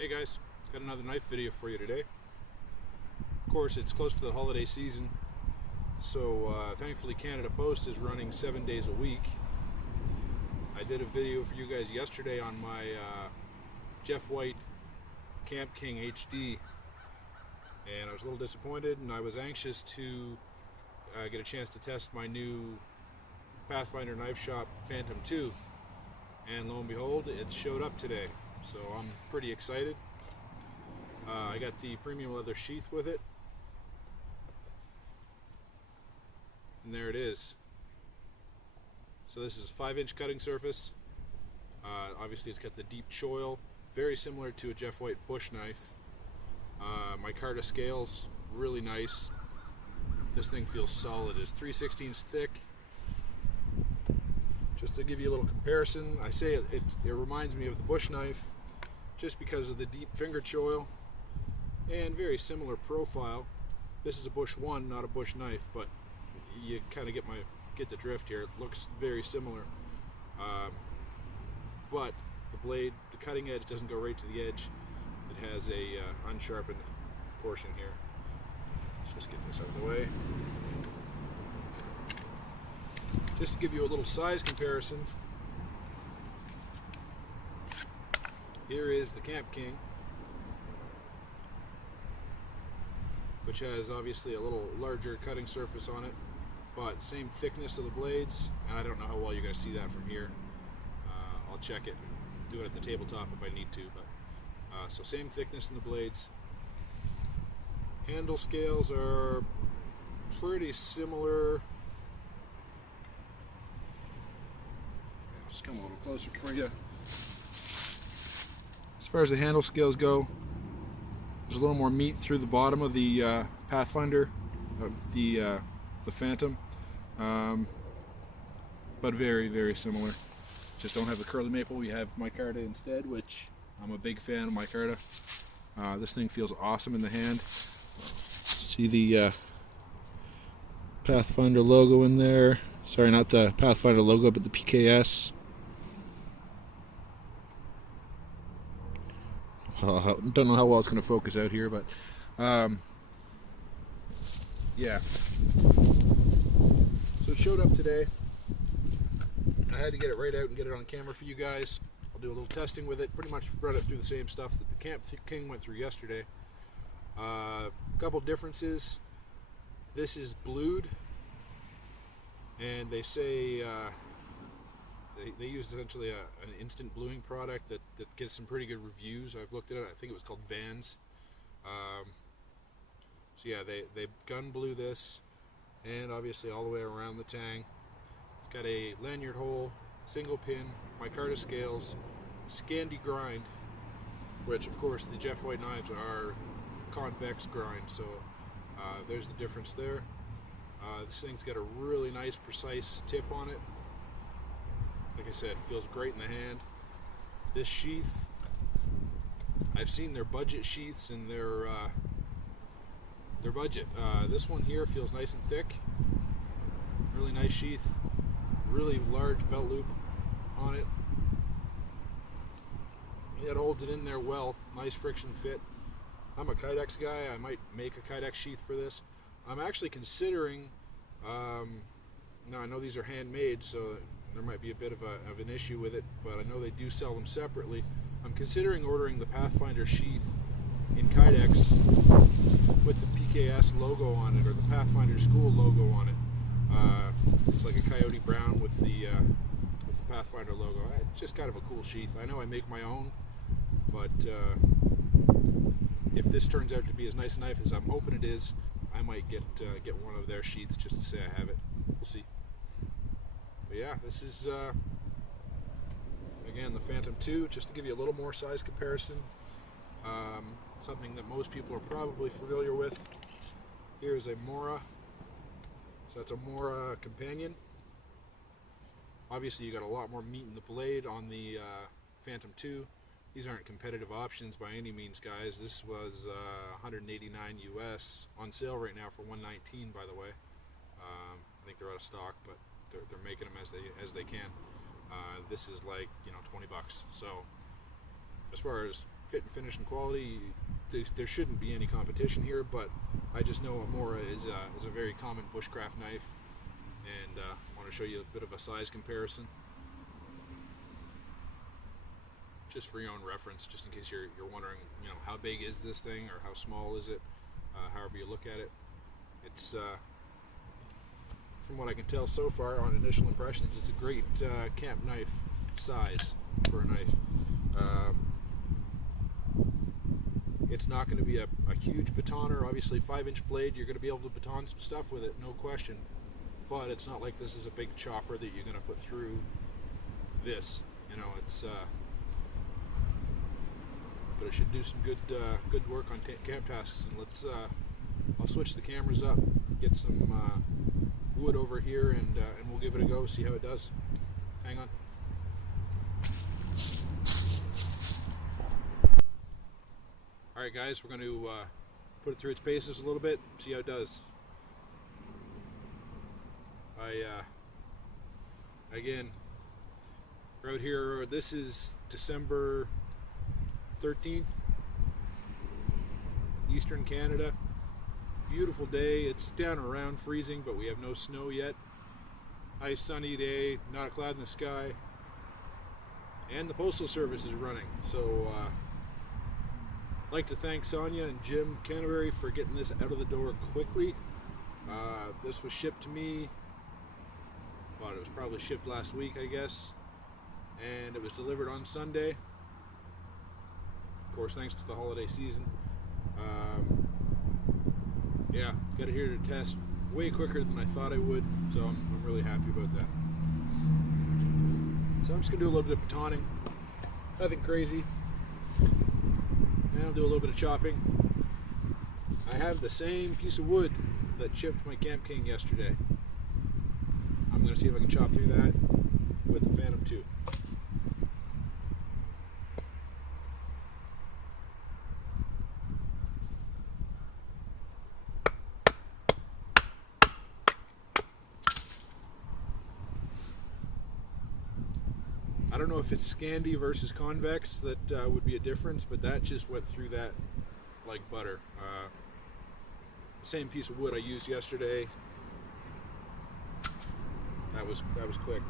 Hey guys, got another knife video for you today. Of course, it's close to the holiday season, so thankfully Canada Post is running 7 days a week. I did a video for you guys yesterday on my Jeff White Camp King HD, and I was a little disappointed, and I was anxious to get a chance to test my new Pathfinder Knife Shop Phantom 2, and lo and behold, it showed up today. So I'm pretty excited. I got the premium leather sheath with it, and there it is. So this is a 5-inch cutting surface. Obviously it's got the deep choil, very similar to a Jeff White bush knife. Micarta scales, really nice. This thing feels solid. It's 3/16 thick. Just to give you a little comparison, I say it reminds me of the bush knife just because of the deep finger choil and very similar profile. This is a bush 1, not a bush knife, but you kind of get the drift here. It looks very similar, but the blade, the cutting edge doesn't go right to the edge. It has a unsharpened portion here. Let's just get this out of the way. Just to give you a little size comparison, here is the Camp King, which has obviously a little larger cutting surface on it, but same thickness of the blades, and I don't know how well you're going to see that from here. I'll check it and do it at the tabletop if I need to, but so same thickness in the blades. Handle scales are pretty similar. Just come a little closer for you. As far as the handle scales go, there's a little more meat through the bottom of the Pathfinder, of the Phantom, but very, very similar. Just don't have the curly maple. We have Micarta instead, which I'm a big fan of Micarta. This thing feels awesome in the hand. See the Pathfinder logo in there. Sorry, not the Pathfinder logo, but the PKS. Don't know how well it's going to focus out here, but yeah. So it showed up today. I had to get it right out and get it on camera for you guys. I'll do a little testing with it. Pretty much run it through the same stuff that the Camp King went through yesterday. Couple differences. This is blued, and they say they use essentially an instant bluing product that gets some pretty good reviews. I've looked at it. I think it was called Vans. So yeah, they gun blue this, and obviously all the way around the tang. It's got a lanyard hole, single pin, Micarta scales, Scandi grind, which of course the Jeff White knives are convex grind, so there's the difference there. This thing's got a really nice precise tip on it. Like I said, it feels great in the hand. This sheath, I've seen their budget sheaths and their budget. This one here feels nice and thick. Really nice sheath. Really large belt loop on it. It holds it in there well. Nice friction fit. I'm a Kydex guy. I might make a Kydex sheath for this. I'm actually considering, now I know these are handmade, so there might be a bit of an issue with it, but I know they do sell them separately. I'm considering ordering the Pathfinder sheath in Kydex with the PKS logo on it, or the Pathfinder School logo on it. It's like a coyote brown with the Pathfinder logo. It's just kind of a cool sheath. I know I make my own, but if this turns out to be as nice a knife as I'm hoping it is, I might get one of their sheaths just to say I have it. We'll see. But yeah, this is again the Phantom 2, just to give you a little more size comparison. Something that most people are probably familiar with. Here is a Mora. So that's a Mora companion. Obviously you got a lot more meat in the blade on the Phantom 2. These aren't competitive options by any means, guys. This was $189 US, on sale right now for $119, by the way. I think they're out of stock, but they're making them as they can. This is like, 20 bucks. So as far as fit and finish and quality, there shouldn't be any competition here, but I just know Amora is a very common bushcraft knife, and I want to show you a bit of a size comparison, just for your own reference, just in case you're wondering, how big is this thing or how small is it, however you look at it. It's from what I can tell so far on initial impressions, it's a great camp knife size for a knife. It's not going to be a huge batoner. Obviously, 5-inch blade, you're going to be able to baton some stuff with it, no question. But it's not like this is a big chopper that you're going to put through this. It's but it should do some good work on camp tasks. And I'll switch the cameras up, get some wood over here, and we'll give it a go, see how it does. Hang on. Alright guys, we're going to put it through its paces a little bit, see how it does. Again, we're out here, this is December 13th, Eastern Canada. Beautiful day, it's down around freezing, but we have no snow yet. Nice sunny day, not a cloud in the sky. And the Postal Service is running, so I'd like to thank Sonia and Jim Canterbury for getting this out of the door quickly. This was shipped to me, well, it was probably shipped last week, I guess, and it was delivered on Sunday. Of course, thanks to the holiday season. Yeah, got it here to test way quicker than I thought I would, so I'm really happy about that. So I'm just going to do a little bit of batoning, nothing crazy. And I'll do a little bit of chopping. I have the same piece of wood that chipped my Camp King yesterday. I'm going to see if I can chop through that with the Phantom 2. I don't know if it's Scandi versus convex that would be a difference, but that just went through that like butter. Same piece of wood I used yesterday. That was quick.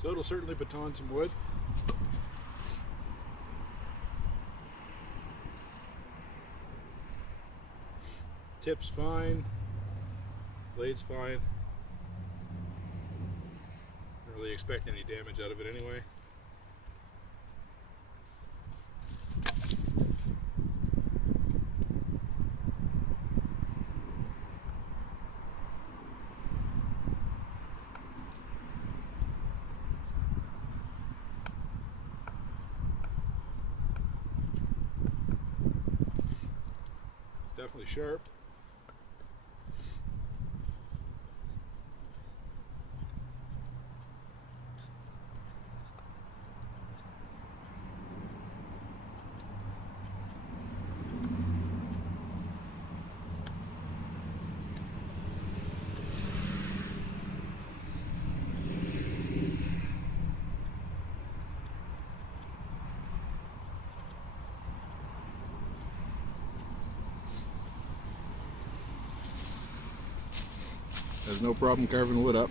So it'll certainly baton some wood. Tip's fine, blade's fine. Don't really expect any damage out of it anyway. It's definitely sharp. There's no problem carving wood up.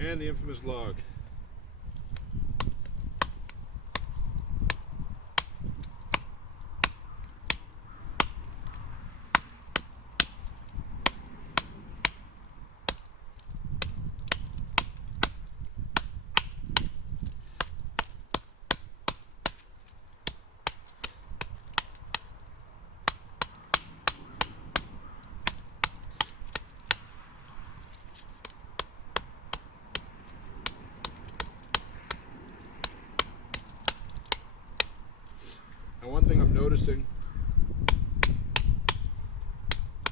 And the infamous log. And one thing I'm noticing,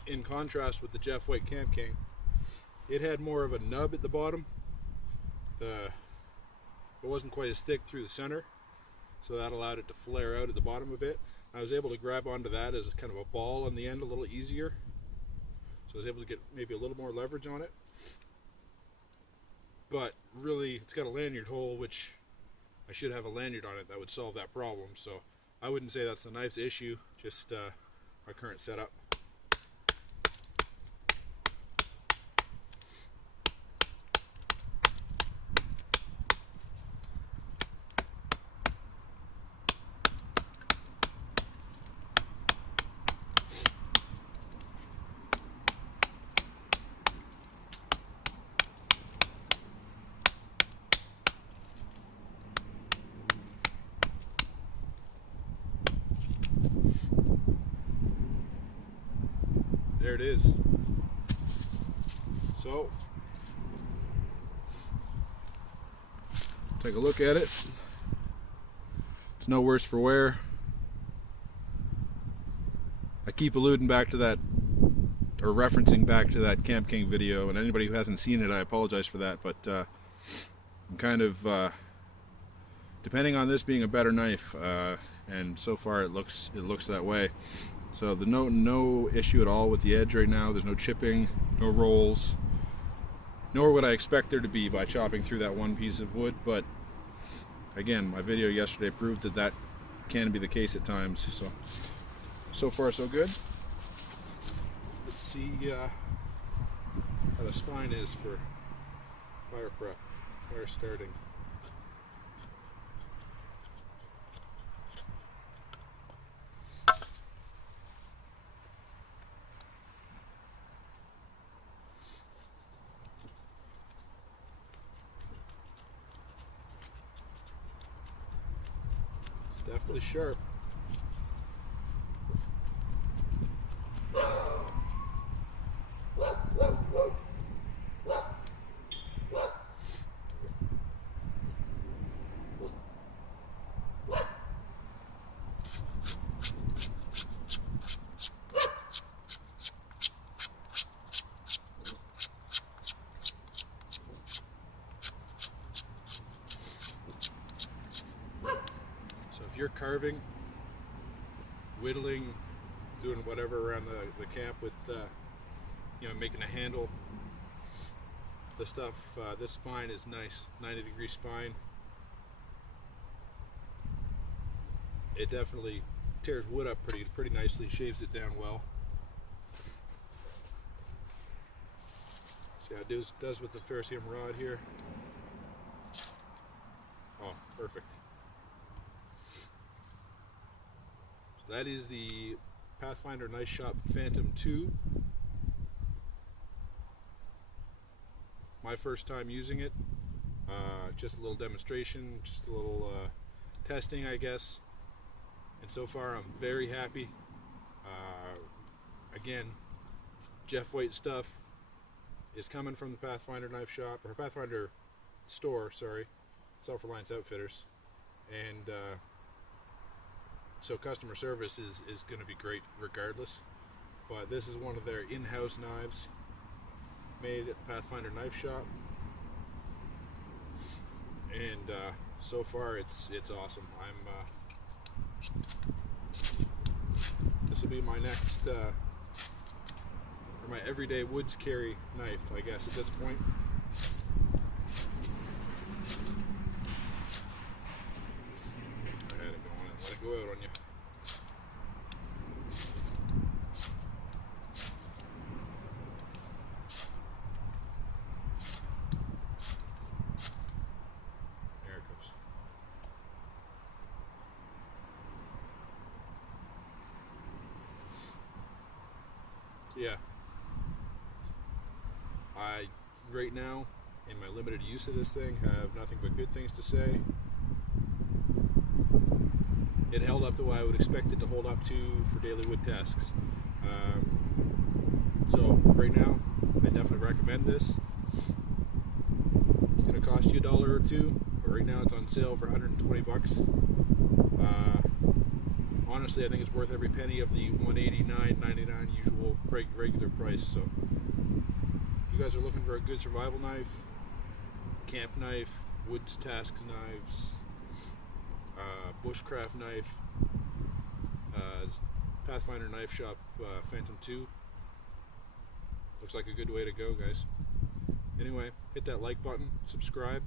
in contrast with the Jeff White Camp King, it had more of a nub at the bottom. It wasn't quite as thick through the center, so that allowed it to flare out at the bottom a bit. I was able to grab onto that as kind of a ball on the end a little easier, so I was able to get maybe a little more leverage on it. But really, it's got a lanyard hole, which I should have a lanyard on it that would solve that problem. So I wouldn't say that's the knife's issue, just our current setup. There it is. So, take a look at it. It's no worse for wear. I keep alluding back to that, or referencing back to that Camp King video, and anybody who hasn't seen it, I apologize for that, but I'm kind of depending on this being a better knife, and so far it looks that way. So there's no issue at all with the edge right now. There's no chipping, no rolls, nor would I expect there to be by chopping through that one piece of wood. But again, my video yesterday proved that can be the case at times. So far so good. Let's see how the spine is for fire prep, fire starting. Definitely sharp. You're carving, whittling, doing whatever around the camp with, making a handle the stuff, this spine is nice, 90-degree spine. It definitely tears wood up pretty nicely, shaves it down well. See how it does with the ferrocerium rod here. Oh, perfect. So that is the Pathfinder Knife Shop Phantom 2. My first time using it. Just a little demonstration, just a little testing, I guess. And so far I'm very happy. Again, Jeff White stuff is coming from the Pathfinder Knife Shop, or Pathfinder store, sorry, Self-Reliance Outfitters. And so customer service is going to be great regardless. But this is one of their in-house knives made at the Pathfinder Knife Shop. And so far it's awesome. This will be my next, or my everyday woods carry knife, I guess, at this point. I had it going and let it go out on you. There it goes. So yeah, I right now, in my limited use of this thing, have nothing but good things to say. It held up to what I would expect it to hold up to for daily wood tasks. So right now, I definitely recommend this. It's going to cost you $1 or $2, but right now it's on sale for 120 bucks. Honestly, I think it's worth every penny of the $189.99 usual regular price. So if you guys are looking for a good survival knife, camp knife, woods tasks knives, bushcraft knife, Pathfinder Knife Shop Phantom 2 looks like a good way to go, guys. Anyway, hit that like button, subscribe,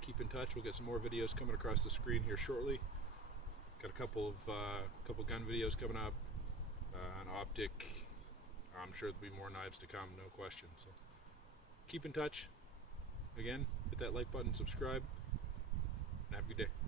keep in touch. We'll get some more videos coming across the screen here shortly. Got a couple gun videos coming up, an optic. I'm sure there'll be more knives to come, no question. So keep in touch. Again, hit that like button, subscribe, and have a good day.